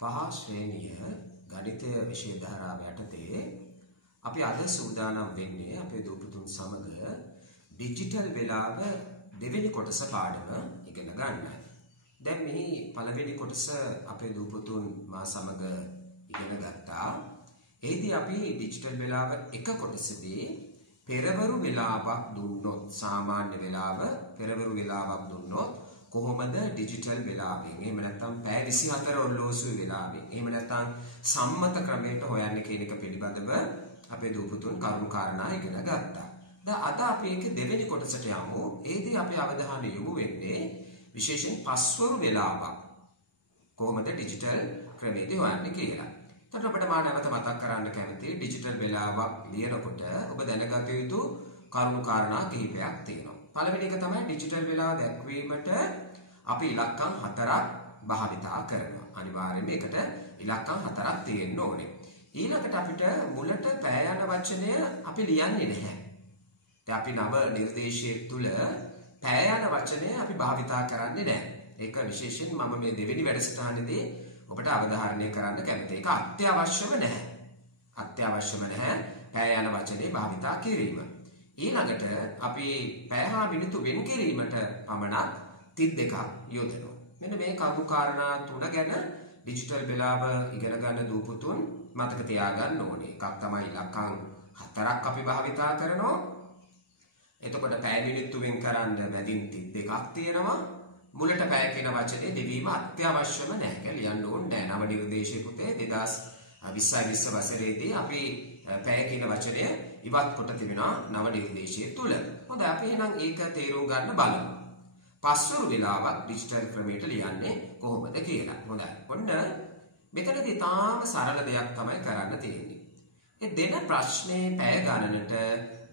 පහ ශ්‍රේණිය ගණිතය විෂය ධාරාව යටතේ අපි අද සූදානම් වෙන්නේ අපේ දූපුතුන් සමග ඩිජිටල් වේලාව දෙවෙනි කොටස පාඩම ඉගෙන ගන්නයි. දැන් මේ පළවෙනි කොටස අපේ දූපුතුන් මා සමග ඉගෙන ගත්තා. එහිදී අපි ඩිජිටල් වේලාව එක කොටසදී පෙරවරු වේලාවක් දුන්නොත් සාමාන්‍ය වේලාව පෙරවරු වේලාවක් දුන්නොත් කොහොමද ඩිජිටල් වේලාවෙන් එහෙම නැත්නම් පැය 24 ඔරලෝසුවේ වේලාවෙන් එහෙම නැත්නම් සම්මත ක්‍රමයට හොයන්නේ කියන එක පිළිබඳව අපේ දූපුතුන් කරුණු කාරණා ඉගෙන ගත්තා. දැන් අද අපි ඒක දෙවෙනි කොටසට යමු. ඒදී අපි අවධානය යොමු වෙන්නේ විශේෂයෙන් පස්වරු වේලාවක් කොහොමද ඩිජිටල් ක්‍රමයේදී හොයන්නේ කියලා. එතකොට අපිට මා නැවත මතක් කරන්න කැමතියි ඩිජිටල් වේලාවක් ලියනකොට ඔබ දැනගත යුතු කරුණු කාරණා කිහිපයක් තියෙනවා. පළවෙනි එක තමයි ඩිජිටල් වේලාව දැක්වීමට අපි ඉලක්කම් 4ක් භාවිතා කරනවා. අනිවාර්යයෙන්ම ඒකට ඉලක්කම් 4ක් තියෙන්න ඕනේ. ඊළඟට අපිට මුලට පෑ යන වචනය අපි ලියන්නේ නැහැ. දැන් අපි නව නිර්දේශයේ තුල පෑ යන වචනය අපි භාවිතා කරන්නේ නැහැ. ඒක විශේෂයෙන් මම මේ දෙවෙනි වැඩසටහනේදී ඔබට අවධාරණය කරන්න කැමතියි. ඒක අත්‍යවශ්‍යම නැහැ. අත්‍යවශ්‍යම නැහැ පෑ යන වචනේ භාවිතා කිරීම. ඊළඟට අපි පැය හා මිනිත්තු වෙන් කිරීමට පමණක් 32ක් යොදනවා. මෙන්න මේ කරුණු කාරණා තුන ගැන ඩිජිටල් වේලාව ඉගෙන ගන්න දූපුතුන් මතක තියාගන්න ඕනේ. එකක් තමයි ඉලක්කම් 4ක් අපි භාවිතා කරනවා. එතකොට පැය මිනිත්තු වෙන් කරන්න මැදින් 32ක් තියෙනවා. මුලට පැය කියන වචනේ දෙවීම අත්‍යවශ්‍යම නැහැ කියලා ලියන්න ඕනේ නැහැ. නව නිර්දේශයේ පුතේ 2020 වසරේදී අපි පැය කියන වචනය ඉවත් කොට තිබෙනවා නව නිර්දේශයේ තුල. හොඳයි අපි එහෙනම් ඒක තේරුම් ගන්න බලමු. පස්වරු වේලාවක් ඩිජිටල් ක්‍රමයට ලියන්නේ කොහොමද කියලා. හොඳයි. ඔන්න මෙතනදී තාම සරල දෙයක් තමයි කරන්න තියෙන්නේ. ඒ දෙන ප්‍රශ්නේ පැය ගණනට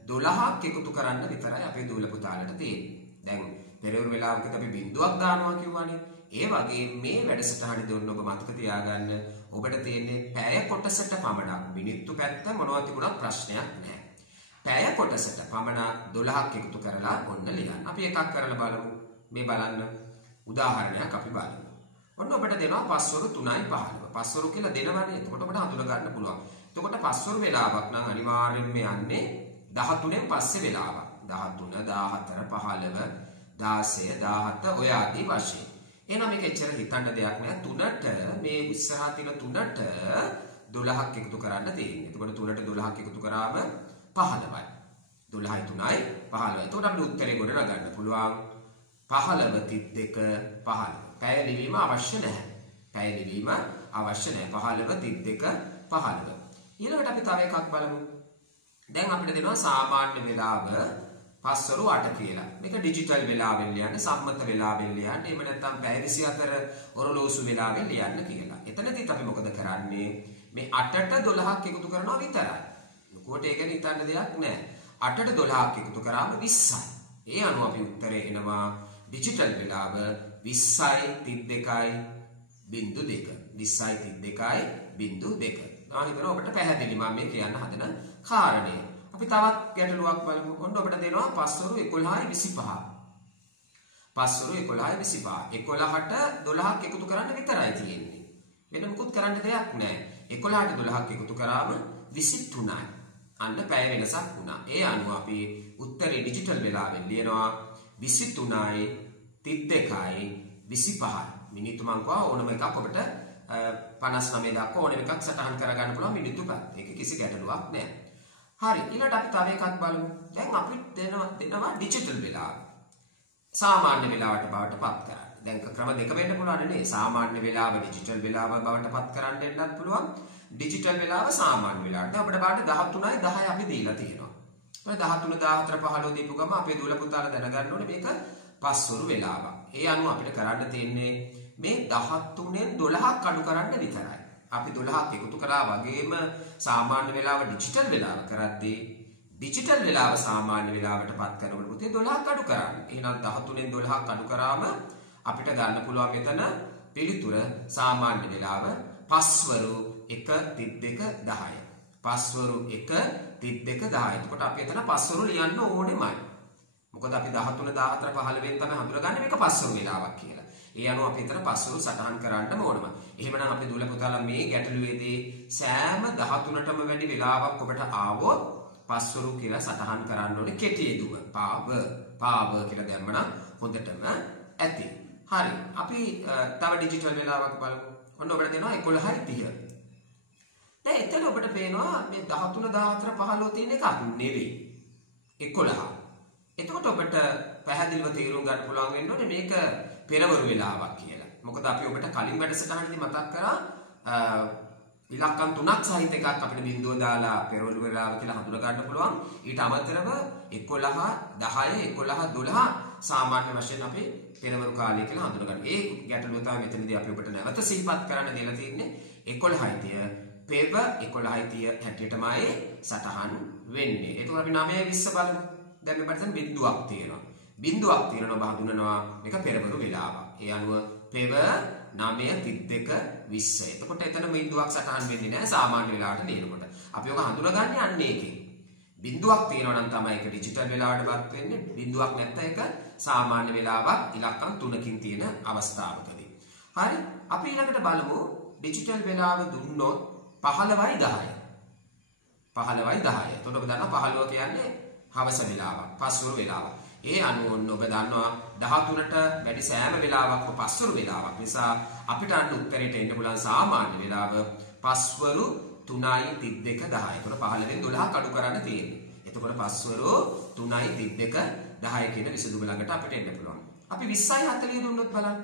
12ක් එකතු කරන්න විතරයි අපේ දූල පුතාලට තියෙන්නේ. දැන් පෙරවරු වේලාවකදී අපි බිංදුවක් දානවා කියවනේ. ඒ වගේ මේ වැඩසටහනේදී ඔන්න ඔබ මතක තියාගන්න ඔබට තියෙන්නේ පැය කොටසට පමණක් මිනිත්තු පැත්ත මොනවද තිබුණත් ප්‍රශ්නයක් නැහැ. පැය කොටසට පමණක් 12ක් එකතු කරලා ඔන්න ලියන්න. අපි එකක් කරලා බලමු. මේ බලන්න උදාහරණයක් අපි බලමු. ඔන්න ඔබට දෙනවා පස්වරු 3යි 15. පස්වරු කියලා දෙනවනේ. එතකොට ඔබට හඳුනා ගන්න පුළුවන්. එතකොට පස්වරු වේලාවක් නම් අනිවාර්යෙන්ම යන්නේ 13න් පස්සේ වේලාවක්. 13, 14, 15, 16, 17 ඔය ආදී වශයෙන්. එහෙනම් මේක එච්චර හිතන්න දෙයක් නෑ. 3ට මේ ඉස්සරහා තියෙන 3ට 12ක් එකතු කරන්න තියෙන්නේ. එතකොට 3ට 12ක් එකතු කරාම 15යි. 12යි 3යි 15යි. එතකොට අපිට උත්තරේ ගොඩ නගන්න පුළුවන් 15 32 15. පැය ලිවීම අවශ්‍ය නැහැ. පැය ලිවීම අවශ්‍ය නැහැ. 15 32 15. ඊළඟට අපි තව එකක් බලමු. දැන් අපිට දෙනවා සාමාන්‍ය වේලාව පස්වරු 8 කියලා. මේක ඩිජිටල් වේලාවෙන් ලියන්න, සම්මත වේලාවෙන් ලියන්න, එහෙම නැත්නම් පැය 24 ඔරලෝසු වේලාවෙන් ලියන්න කියලා. එතනදිත් අපි මොකද කරන්නේ? මේ 8ට 12ක් එකතු කරනවා විතරයි. ලොකුවට ඒක ගැන හිතන්න දෙයක් නැහැ. 8ට 12ක් එකතු කරාම 20යි. ඒ අනුව අපි උත්තරේ එනවා ඩිජිටල් වේලාව 20යි 32යි 0.2. 20යි 32යි 0.2. මම හිතනවා ඔබට පැහැදිලි මම මේ කියන්න හදන කාරණේ. අපි තවත් ගැටලුවක් බලමු. ඔන්න ඔබට දෙනවා පස්වරු 11යි 25. පස්වරු 11යි 25. 11ට 12ක් එකතු කරන්න විතරයි තියෙන්නේ. වෙන මොකුත් කරන්න දෙයක් නැහැ. 11ට 12ක් එකතු කරාම 23යි. අන්න පැය වෙනසක් වුණා. ඒ අනුව අපි උත්තරේ ඩිජිටල් වේලාවෙන් ලියනවා 23යි 32යි 25යි. මිනිත්තු මං කව ඕනම එකක් ඔබට 59 දක්වා ඕනම එකක් සටහන් කරගන්න පුළුවන් මිනිත්තු පැත්ත. ඒක කිසි ගැටලුවක් නැහැ. හරි ඊළඟට අපි තව එකක් බලමු. දැන් අපි දෙනවා ඩිජිටල් වේලාව. සාමාන්‍ය වේලාවට බවට පත් කරන්න. දැන් ක්‍රම දෙක වෙන්න පුළුවන් නේ. සාමාන්‍ය වේලාව ඩිජිටල් වේලාව බවට පත් කරන්න දෙන්නත් පුළුවන්. ඩිජිටල් වේලාව සාමාන්‍ය වේලාවට. දැන් අපිට බාට 13යි 10යි අපි දීලා තියෙනවා. ඒ 13 14 15 දීපු ගම අපේ දූල පුතාලා දැනගන්න ඕනේ මේක පස්වරු වේලාව. ඒ අනුව අපිට කරන්න තියෙන්නේ මේ 13න් 12ක් අඩු කරන්න විතරයි. අපි 12ක් එකතු කරා වගේම සාමාන්‍ය වේලාව ඩිජිටල් වේලාව කරද්දී ඩිජිටල් වේලාව සාමාන්‍ය වේලාවට පත් කරනකොට පුතේ 12ක් අඩු කරන්න. එහෙනම් 13න් 12ක් අඩු කරාම අපිට ගන්න පුළුවන් මෙතන පිළිතුර සාමාන්‍ය වේලාව පස්වරු 1 32 10. පස්වරු 1 32 10. එතකොට අපි එතන පස්වරු ලියන්න ඕනෙමයි. මොකද අපි 13 14 15 වෙනි තමයි හඳුනගන්නේ මේක පස්වරු වේලාවක් කියලා. ඒ අනුව අපි හිතන පස්වරු සටහන් කරන්න ඕනම. එහෙමනම් අපේ දුවලා පුතාලා මේ ගැටලුවේදී සෑම 13ටම වැඩි වෙලාවක් ඔබට ආවොත් පස්වරු කියලා සටහන් කරන්න ඕනේ කෙටි යෙදුම. පාව කියලා දැම්මනම් හොඳටම ඇති. හරි. අපි තව ඩිජිටල් වෙලාවක් බලමු. ඔන්න ඔබට දෙනවා 11:30. දැන් එතන ඔබට පේනවා මේ 13 14 15 තියෙන එකක් නෙවෙයි. 11. එතකොට ඔබට පැහැදිලිව තේරුම් ගන්න පුළුවන් වෙන්න ඕනේ මේක පෙරවරු වෙලාවක් කියලා. මොකද අපි ඔබට කලින් වැඩසටහනේදී මතක් කරා ඉලක්කම් 3ක් සහිත එකක් අපිට බිඳුව දාලා පෙරවරු වෙලාව කියලා හඳුනා ගන්න පුළුවන්. ඊට අමතරව 11 10 11 12 සාමාන්‍ය වශයෙන් අපි පෙරවරු කාලය කියලා හඳුනා ගන්න. ඒ ගැටලුව තමයි මෙතනදී අපි ඔබට නැවත සිහිපත් කරන්න දෙලා තියෙන්නේ 11:30 පෙව 11:30 හැටියටමයි සටහන් වෙන්නේ. ඒක අපි 9:20 බලමු. දැන් මේ පැත්තෙන් බිඳුවක් තියෙනවා. බිඳුවක් තියෙනවා ඔබ හඳුනනවා මේක පෙරවරු වෙලාවක්. ඒ අනුව පෙව 9:32:20. එතකොට එතන බිඳුවක් සටහන් වෙන්නේ නැහැ සාමාන්‍ය වෙලාවට ලියනකොට. අපි ඔක හඳුනගන්නේ අන්න ඒකෙන්. බිඳුවක් තියෙනවා නම් තමයි ඒක ඩිජිටල් වෙලාවටපත් වෙන්නේ. බිඳුවක් නැත්නම් ඒක සාමාන්‍ය වෙලාවක් ඉලක්කම් 3කින් තියෙන අවස්ථාවකදී. හරි. අපි ඊළඟට බලමු ඩිජිටල් වෙලාව දුන්නොත් 15:10. 15:10. එතකොට ඔබ දන්නවා 15 කියන්නේ හවස වෙලාවක්, පස්වරු වෙලාවක්. ඒ අනුව ඔබ දන්නවා 13ට වැඩි සෑම වෙලාවක්ම පස්වරු වෙලාවක්. නිසා අපිට අන්න උත්තරයට එන්න පුළුවන් සාමාන්‍ය වෙලාව පස්වරු 3:32:10. එතකොට 15ෙන් 12 කඩු කරන්න තියෙන්නේ. එතකොට පස්වරු 3:32:10 කියන විසඳුම ළඟට අපිට එන්න පුළුවන්. අපි 20:40 දුන්නොත් බලන්න.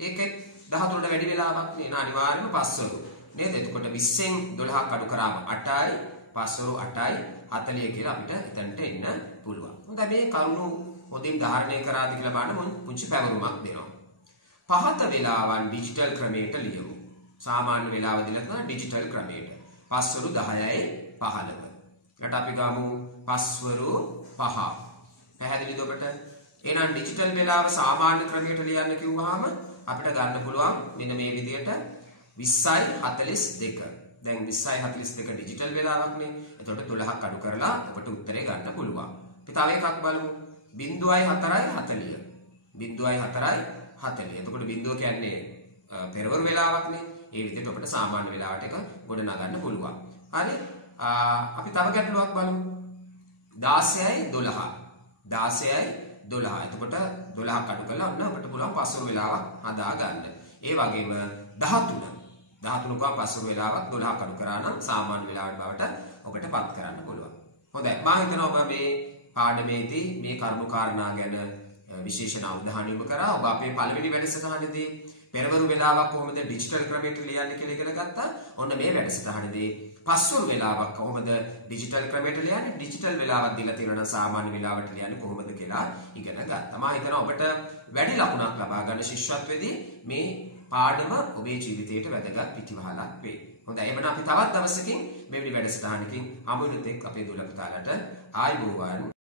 ඒකෙත් 13ට වැඩි වෙලාවක් නේ අනිවාර්යයෙන්ම පස්වරු. නේද? එතකොට 20ෙන් 12 කඩු කරාම 8යි, පස්වරු 8යි 40 කියලා අපිට එතනට එන්න පුළුවන්. හොඳයි මේ කරුණු හොඳින් ධාරණය කරාද කියලා බලන්න පුංචි පැවරුමක් දෙනවා. පහත වෙලාවන් ඩිජිටල් ක්‍රමයට ලියමු. සාමාන්‍ය වෙලාව දීලා තියෙනවා ඩිජිටල් ක්‍රමයට. පස්වරු 10:15. ඊට අපි ගමු පස්වරු 5. පැහැදිලිද ඔබට? එහෙනම් ඩිජිටල් වෙලාව සාමාන්‍ය ක්‍රමයට ලියන්න කිව්වහම අපිට ගන්න පුළුවන් මෙන්න මේ විදිහට 20:42. දැන් 20:42 ඩිජිටල් වෙලාවක්නේ. එතකොට 12ක් අඩු කරලා ඔබට උත්තරේ ගන්න පුළුවන්. අපි තව එකක් බලමු. 0.4:40. 0.4:40. එතකොට බිඳුව කියන්නේ පෙරවරු වෙලාවක්නේ. ඒ විදිහට ඔබට සාමාන්‍ය වෙලාවට එක ගොඩ නගන්න පුළුවන්. හරි. අපි තව ගැටලුවක් බලමු. 16:12. 16:12. එතකොට 12ක් අඩු කරලා ඔන්න ඔබට පුළුවන් පස්වරු වෙලාවක් හදා ගන්න. ඒ වගේම 13 13 පස්වරු වෙලාවක් 12ක් අඩු කරා නම් සාමාන්‍ය වෙලාවට බවට ඔබට පත් කරන්න පුළුවන්. හොඳයි. මම හිතනවා ඔබ මේ පාඩමේදී මේ කරුණු කාරණා ගැන විශේෂණ අවධානය යොමු කරා. ඔබ අපේ පළවෙනි වැඩසටහනේදී පෙරවරු වෙලාවක් කොහොමද ඩිජිටල් ක්‍රමයට ලියන්නේ කියලා ඉගෙන ගත්තා. ඔන්න මේ වැඩසටහනේදී පස්වරු වෙලාවක් කොහොමද ඩිජිටල් ක්‍රමයට ලියන්නේ, ඩිජිටල් වෙලාවක් දීලා තියෙනවා නම් සාමාන්‍ය වෙලාවට ලියන්නේ කොහොමද කියලා ඉගෙන ගත්තා. මම හිතනවා ඔබට වැඩි ලකුණක් ලබා ගන්න ශිෂ්‍යත්වයේදී මේ පාඩම ඔබේ ජීවිතයට වැදගත් පිටිවහලක් වේ. හොඳයි. එහෙනම් අපි තවත් දවසකින් මෙවැනි වැඩසටහනකින් හමු වෙනතෙක් අපේ දුවලා පුතාලට ආයුබෝවන්.